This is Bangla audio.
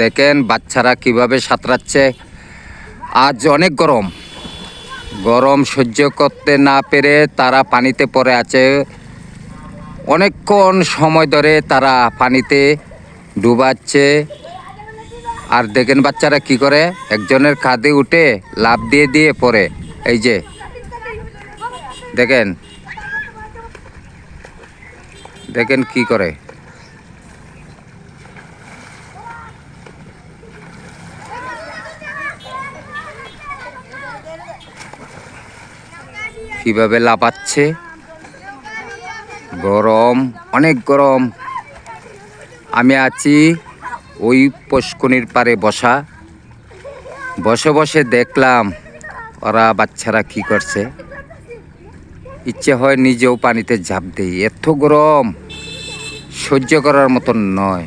দেখেন বাচ্চারা কিভাবে সাঁতরাচ্ছে। আজ অনেক গরম, গরম সহ্য করতে না পেরে তারা পানিতে পড়ে আছে। অনেকক্ষণ সময় ধরে তারা পানিতে ডুবাচ্ছে। আর দেখেন বাচ্চারা কি করে, একজনের কাঁধে উঠে লাফ দিয়ে দিয়ে পড়ে। এই যে দেখেন, দেখেন কি করে। কিভাবে লাফাচ্ছে। গরম, অনেক গরম। আমি আছি ওই পুষ্করিণীর পাড়ে বসে বসে দেখলাম ওরা বাচ্চারা কি করছে। ইচ্ছে হয় নিজেও পানিতে ঝাঁপ দেই, এত গরম সহ্য করার মতন নয়।